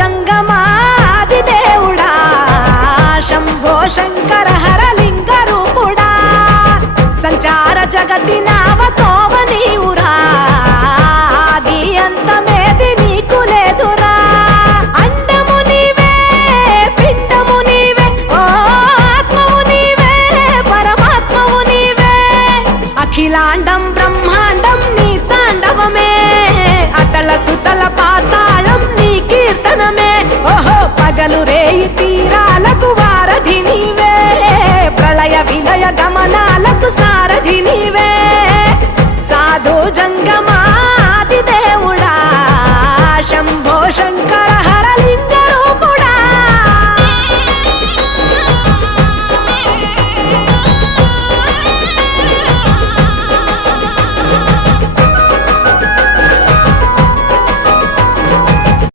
జంగమాది దేవుడా శంభో శంకర హరలింగ రూపుడా సంచార జగతి నావతోవ నీవురా ఆది అంతమేది నీకు లేదురా అండము నీవే పిండము నీవే ఓ ఆత్మవు నీవే పరమాత్మవు నీవే అఖిలాండం బ్రహ్మాండం నీ తాండవమే అతల సుతల పాతాళం నీ కీర్తనమే ఓహో పగలు రేయి తీరాలకు వారధి నీవే ప్రళయ విలయ గమనాలకు సారథి నీవే సాధు జంగమా